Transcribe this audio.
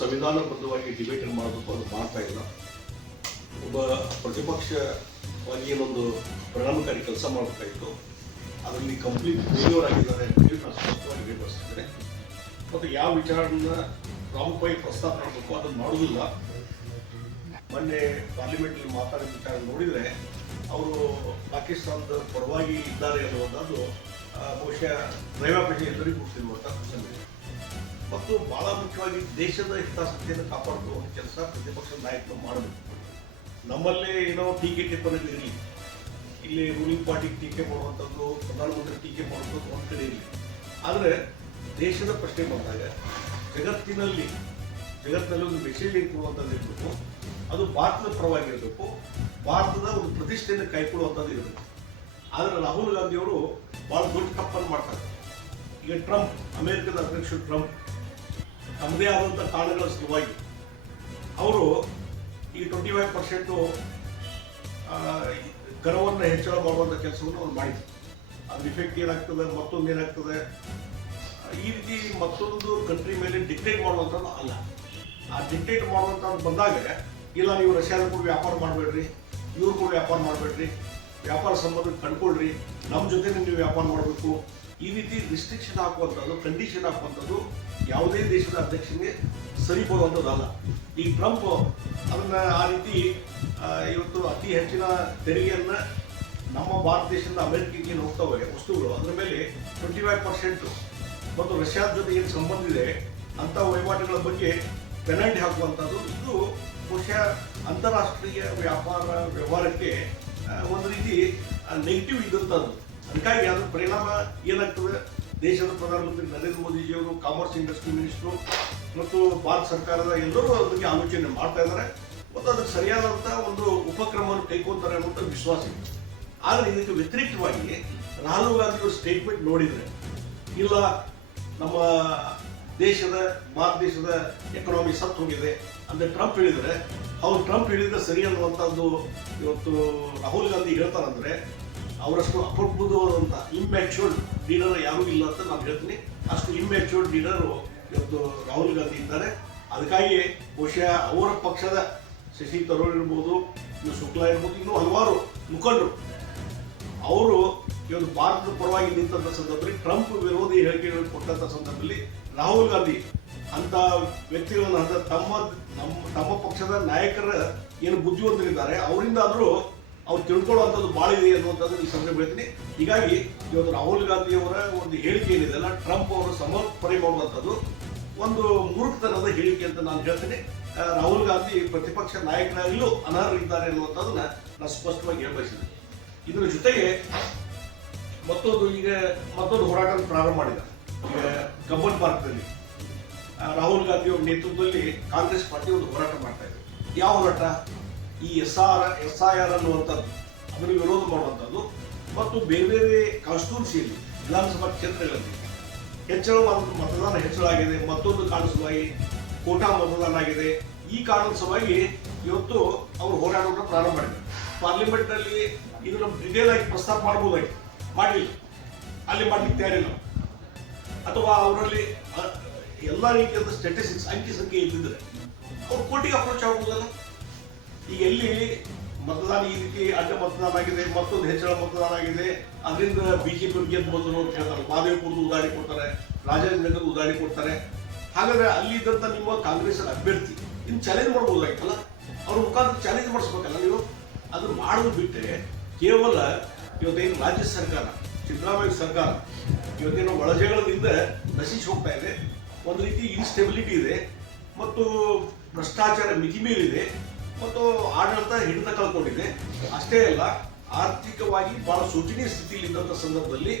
ಸಂವಿಧಾನಬದ್ಧವಾಗಿ debate ಮಾಡಬೇಕು ಅದು ಮಾಡ್ತಾ ಇಲ್ಲ. ಒಬ್ಬ ಪ್ರತಿಪಕ್ಷವಾಗಿ ಏನೊಂದು ಪರಿಣಾಮಕಾರಿ ಕೆಲಸ ಮಾಡಬೇಕಾಗಿತ್ತು ಅದರಲ್ಲಿ ಕಂಪ್ಲೀಟ್ ಫೇಲ್ಯೂರ್ ಆಗಿದ್ದಾರೆ ಅಂತೇಳಿ ನಾನು ಸ್ಪಷ್ಟವಾಗಿ ಹೇಳಬಯಸ್ತಿದ್ದೇನೆ ಮತ್ತು ಯಾವ ವಿಚಾರನ ಪ್ರಾಮುಖ್ಯವಾಗಿ ಪ್ರಸ್ತಾಪ ಮಾಡಬೇಕು ಅದನ್ನು ಮಾಡುವುದಿಲ್ಲ. ಮೊನ್ನೆ ಪಾರ್ಲಿಮೆಂಟಲ್ಲಿ ಮಾತಾಡಿದ ವಿಚಾರ ನೋಡಿದರೆ ಅವರು ಪಾಕಿಸ್ತಾನದ ಪರವಾಗಿ ಇದ್ದಾರೆ ಅನ್ನುವಂಥದ್ದು ಬಹುಶಃ ದೈವಾಪೇಕ್ಷೆ ಎಲ್ಲರಿಗೂ ಗೊತ್ತಿರುವಂಥ ಸಂಗತಿ ಮತ್ತು ಬಹಳ ಮುಖ್ಯವಾಗಿ ದೇಶದ ಹಿತಾಸಕ್ತಿಯನ್ನು ಕಾಪಾಡುವ ಕೆಲಸ ಪ್ರತಿಪಕ್ಷದ ನಾಯಕರು ಮಾಡಬೇಕು. ನಮ್ಮಲ್ಲಿ ಏನೋ ಟೀಕೆ ಟಿಪ್ಪಣಿಗಳು ಇರಲಿ, ಇಲ್ಲಿ ರೂಲಿಂಗ್ ಪಾರ್ಟಿಗೆ ಟೀಕೆ ಮಾಡುವಂಥದ್ದು, ಪ್ರಧಾನಮಂತ್ರಿ ಟೀಕೆ ಮಾಡುವಂಥದ್ದು ಒಂದು ಕಡೆ ಇರಲಿ. ಆದರೆ ದೇಶದ ಪ್ರಶ್ನೆ ಬಂದಾಗ ಜಗತ್ತಿನಲ್ಲಿ ಜಗತ್ತಿನಲ್ಲಿ ಒಂದು ಮೆಸೇಜ್ ಕೊಡುವಂಥದ್ದು ಇರಬೇಕು, ಅದು ಭಾರತದ ಪರವಾಗಿರಬೇಕು ಭಾರತದ ಒಂದು ಪ್ರತಿಷ್ಠೆಯನ್ನು ಕೈಕೊಳ್ಳುವಂಥದ್ದು ಇರಬೇಕು. ಆದರೆ ರಾಹುಲ್ ಗಾಂಧಿಯವರು ಭಾಳ ದೊಡ್ಡ ತಪ್ಪನ್ನು ಮಾಡ್ತಾರೆ. ಈಗ ಟ್ರಂಪ್, ಅಮೆರಿಕದ ಅಧ್ಯಕ್ಷ ಟ್ರಂಪ್ ತಮ್ಮದೇ ಆದಂಥ ಕಾರಣಗಳ ಸಲುವಾಗಿ ಅವರು ಈ ಟ್ವೆಂಟಿ ಫೈವ್ ಪರ್ಸೆಂಟು ಕರವನ್ನು ಹೆಚ್ಚಳ ಮಾಡುವಂಥ ಕೆಲಸವನ್ನು ಅವ್ರು ಮಾಡಿದ್ರು. ಅದ್ರ ಇಫೆಕ್ಟ್ ಏನಾಗ್ತದೆ, ಮತ್ತೊಂದು ಏನಾಗ್ತದೆ? ಈ ರೀತಿ ಮತ್ತೊಂದು ಕಂಟ್ರಿ ಮೇಲೆ ಡಿಕ್ಟೇಟ್ ಮಾಡುವಂಥದ್ದು ಅಲ್ಲ. ಆ ಡಿಕ್ಟೇಟ್ ಮಾಡುವಂಥದ್ದು ಬಂದಾಗ, ಇಲ್ಲ ನೀವು ರಷ್ಯಾದ ಕೂಡ ವ್ಯಾಪಾರ ಮಾಡಬೇಡ್ರಿ, ಇವ್ರು ಕೂಡ ವ್ಯಾಪಾರ ಮಾಡಬೇಡ್ರಿ, ವ್ಯಾಪಾರ ಸಂಬಂಧ ಕಂಡ್ಕೊಳ್ರಿ ನಮ್ಮ ಜೊತೆ ನೀವು ವ್ಯಾಪಾರ ಮಾಡಬೇಕು ಈ ರೀತಿ ರಿಸ್ಟ್ರಿಕ್ಷನ್ ಹಾಕುವಂಥದ್ದು ಕಂಡೀಷನ್ ಹಾಕುವಂಥದ್ದು ಯಾವುದೇ ದೇಶದ ಅಧ್ಯಕ್ಷನಿಗೆ ಸರಿ ಬರುವಂಥದ್ದಲ್ಲ ಈ ಟ್ರಂಪ್ ಅದನ್ನು ಆ ರೀತಿ ಇವತ್ತು ಅತಿ ಹೆಚ್ಚಿನ ತೆರಿಗೆಯನ್ನು ನಮ್ಮ ಭಾರತ ದೇಶದಿಂದ ಅಮೆರಿಕಕ್ಕೆ ಹೋಗ್ತವೆ ವಸ್ತುಗಳು ಅದರ ಮೇಲೆ ಟ್ವೆಂಟಿ ಫೈವ್ ಪರ್ಸೆಂಟು ಮತ್ತು ರಷ್ಯಾದ ಜೊತೆ ಏನು ಸಂಬಂಧ ಇದೆ, ಅಂಥ ವಹಿವಾಟುಗಳ ಬಗ್ಗೆ ಪೆನಾಲ್ಟಿ ಹಾಕುವಂಥದ್ದು ಇದು ಬಹುಶಃ ಅಂತಾರಾಷ್ಟ್ರೀಯ ವ್ಯಾಪಾರ ವ್ಯವಹಾರಕ್ಕೆ ಒಂದು ರೀತಿ ನೆಗೆಟಿವ್ ಇದ್ದಂಥದ್ದು ಅದಕ್ಕಾಗಿ ಅದ್ರ ಪರಿಣಾಮ ಏನಾಗ್ತದೆ? ದೇಶದ ಪ್ರಧಾನಮಂತ್ರಿ ನರೇಂದ್ರ ಮೋದಿಜಿಯವರು ಕಾಮರ್ಸ್ ಇಂಡಸ್ಟ್ರಿ ಮಿನಿಸ್ಟ್ರು ಮತ್ತು ಭಾರತ ಸರ್ಕಾರದ ಎಲ್ಲರೂ ಅದ್ರ ಬಗ್ಗೆ ಆಲೋಚನೆ ಮಾಡ್ತಾ ಇದ್ದಾರೆ. ಮತ್ತು ಅದಕ್ಕೆ ಸರಿಯಾದಂಥ ಒಂದು ಉಪಕ್ರಮವನ್ನು ಕೈಗೊಂತಾರೆ ಅನ್ನುವಂಥ ವಿಶ್ವಾಸ ಇದೆ. ಆದರೆ ಇದಕ್ಕೆ ವ್ಯತಿರಿಕ್ತವಾಗಿ ರಾಹುಲ್ ಗಾಂಧಿ ಅವರ ಸ್ಟೇಟ್ಮೆಂಟ್ ನೋಡಿದರೆ, ಇಲ್ಲ, ನಮ್ಮ ದೇಶದ, ಭಾರತ ದೇಶದ ಎಕನಾಮಿ ಸತ್ತು ಹೋಗಿದೆ ಅಂತ ಟ್ರಂಪ್ ಹೇಳಿದರೆ, ಅವ್ರು ಟ್ರಂಪ್ ಹೇಳಿದ್ರೆ ಸರಿ ಅನ್ನುವಂಥದ್ದು ಇವತ್ತು ರಾಹುಲ್ ಗಾಂಧಿ ಹೇಳ್ತಾರಂದ್ರೆ ಅವರಷ್ಟು ಅಪಕ್ವವಾದಂಥ ಇಮ್ಯಾಚೂರ್ಡ್ ಲೀಡರ್ ಯಾರೂ ಇಲ್ಲ ಅಂತ ನಾನು ಹೇಳ್ತೀನಿ. ಅಷ್ಟು ಇಮ್ಯಾಚೂರ್ಡ್ ಲೀಡರು ಇವತ್ತು ರಾಹುಲ್ ಗಾಂಧಿ ಇದ್ದಾರೆ. ಅದಕ್ಕಾಗಿ ಬಹುಶಃ ಅವರ ಪಕ್ಷದ ಶಶಿ ತರೂರ್ ಇರ್ಬೋದು, ಇನ್ನು ಶುಕ್ಲಾ ಇರ್ಬೋದು, ಇನ್ನೂ ಹಲವಾರು ಮುಖಂಡರು. ಅವರು ಇವತ್ತು ಭಾರತದ ಪರವಾಗಿ ನಿಂತಂಥ ಸಂದರ್ಭದಲ್ಲಿ, ಟ್ರಂಪ್ ವಿರೋಧಿ ಹೇಳಿಕೆಗಳನ್ನು ಕೊಟ್ಟಂಥ ಸಂದರ್ಭದಲ್ಲಿ ರಾಹುಲ್ ಗಾಂಧಿ ಅಂತ ವ್ಯಕ್ತಿಗಳನ್ನು, ಅಂತ ತಮ್ಮ ನಮ್ಮ ತಮ್ಮ ಪಕ್ಷದ ನಾಯಕರ ಏನು ಬುದ್ಧಿವಂತರಿದ್ದಾರೆ ಅವರಿಂದ ಆದರೂ ಅವ್ರು ತಿಳ್ಕೊಳ್ಳುವಂಥದ್ದು ಭಾಳ ಇದೆ ಅನ್ನುವಂಥದ್ದು ಈ ಸಂದರ್ಭ ಹೇಳ್ತೀನಿ ಹೀಗಾಗಿ ಇವತ್ತು ರಾಹುಲ್ ಗಾಂಧಿ ಅವರ ಒಂದು ಹೇಳಿಕೆ ಏನಿದೆ ಅಲ್ಲ, ಟ್ರಂಪ್ ಅವರು ಸಮರ್ಪಣೆ ಮಾಡುವಂಥದ್ದು ಒಂದು ಮೂರ್ಖತನದ ಹೇಳಿಕೆ ಅಂತ ನಾನು ಹೇಳ್ತೀನಿ. ರಾಹುಲ್ ಗಾಂಧಿ ಪ್ರತಿಪಕ್ಷ ನಾಯಕರಾಗಲೂ ಅನರ್ಹರಿದ್ದಾರೆ ಅನ್ನುವಂಥದ್ದನ್ನ ನಾನು ಸ್ಪಷ್ಟವಾಗಿ ಹೇಳಬಯಸಿದೆ. ಇದರ ಜೊತೆಗೆ ಮತ್ತೊಂದು ಈಗ ಮತ್ತೊಂದು ಹೋರಾಟ ಪ್ರಾರಂಭ ಮಾಡಿದ ಈಗ ಕಬ್ಬನ್ ಪಾರ್ಕ್ನಲ್ಲಿ ರಾಹುಲ್ ಗಾಂಧಿ ಅವರ ನೇತೃತ್ವದಲ್ಲಿ ಕಾಂಗ್ರೆಸ್ ಪಾರ್ಟಿ ಒಂದು ಹೋರಾಟ ಮಾಡ್ತಾ ಇದೆ. ಯಾವ ಹೋರಾಟ? ಈ S R S I R ಅನ್ನುವಂಥದ್ದು ಅದನ್ನು ವಿರೋಧ ಮಾಡುವಂಥದ್ದು. ಮತ್ತು ಬೇರೆ ಬೇರೆ ಕಾನ್ಸ್ಟಿಟ್ಯೂನ್ಸಿಯಲ್ಲಿ ವಿಧಾನಸಭಾ ಕ್ಷೇತ್ರಗಳಲ್ಲಿ ಹೆಚ್ಚಳ ಮತ- ಮತದಾನ ಹೆಚ್ಚಳ ಆಗಿದೆ. ಮತ್ತೊಂದು ಕಾರಣ ಸಲುವಾಗಿ ಕೋಟಾ ಮತದಾನ ಆಗಿದೆ. ಈ ಕಾರಣದ ಸಲುವಾಗಿ ಇವತ್ತು ಅವರು ಹೋರಾಟವನ್ನು ಪ್ರಾರಂಭ ಮಾಡಿದ್ದಾರೆ. ಪಾರ್ಲಿಮೆಂಟ್ನಲ್ಲಿ ಇದನ್ನು ಡಿಟೇಲ್ ಆಗಿ ಪ್ರಸ್ತಾಪ ಮಾಡಬಹುದಾಗಿತ್ತು ಮಾಡಲಿಲ್ಲ ಅಲ್ಲಿ ಮಾಡಲಿಕ್ಕೆ ತಯಾರಿಲ್ಲ ಅಥವಾ ಅವರಲ್ಲಿ ಎಲ್ಲ ರೀತಿಯಾದ ಸ್ಟ್ಯಾಟಿಸ್ಟಿಕ್ಸ್ ಅಂಕಿ ಸಂಖ್ಯೆ ಇದ್ದಿದ್ರೆ ಅವ್ರು ಕೋರ್ಟಿಗೆ ಅಪ್ರೋಚ್ ಆಗ್ಬೋದಲ್ಲ ಈಗ ಎಲ್ಲಿ ಮತದಾನ ಈ ರೀತಿ ಅಡ್ಡ ಮತದಾನ ಆಗಿದೆ, ಮತ್ತೊಂದು ಹೆಚ್ಚಳ ಮತದಾನ ಆಗಿದೆ. ಅದರಿಂದ ಬಿಜೆಪಿ ಗೆದ್ದು ಬಂದರು ಅಂತ ಹೇಳ್ತಾರೆ ಮಾದೇವಪುರದ ಉದಾಹರಣೆ ಕೊಡ್ತಾರೆ ರಾಜಾಜಿನಗರದ ಉದಾಹರಣೆ ಕೊಡ್ತಾರೆ. ಹಾಗಾದ್ರೆ ಅಲ್ಲಿ ಇದ್ದಂತ ನಿಮ್ಮ ಕಾಂಗ್ರೆಸ್ ಅಭ್ಯರ್ಥಿ, ಇನ್ನು ಚಾಲೆಂಜ್ ಮಾಡ್ಬೋದಾಗಿತ್ತಲ್ಲ? ಅವ್ರ ಮುಖಾಂತರ ಚಾಲೆಂಜ್ ಮಾಡಿಸ್ಬೇಕಲ್ಲ ನೀವು? ಅದನ್ನ ಮಾಡೋದು ಬಿಟ್ಟರೆ ಕೇವಲ ಇವತ್ತೇನು ರಾಜ್ಯ ಸರ್ಕಾರ, ಸಿದ್ದರಾಮಯ್ಯ ಸರ್ಕಾರ, ಇವತ್ತೇನು ಒಳಜಗಳದಿಂದ ನಶಿಸಿ ಹೋಗ್ತಾ ಇದೆ. ಒಂದು ರೀತಿ ಇನ್ಸ್ಟೆಬಿಲಿಟಿ ಇದೆ. ಮತ್ತು ಭ್ರಷ್ಟಾಚಾರ ಮಿತಿ ಮೀರಿದೆ ಮತ್ತು ಆಡಳಿತ ಹಿಡಿತ ಕಳ್ಕೊಂಡಿದೆ. ಅಷ್ಟೇ ಅಲ್ಲ ಆರ್ಥಿಕವಾಗಿ ಬಹಳ ಶೋಚನೀಯ ಸ್ಥಿತಿಯಲ್ಲಿ ಸಂದರ್ಭದಲ್ಲಿ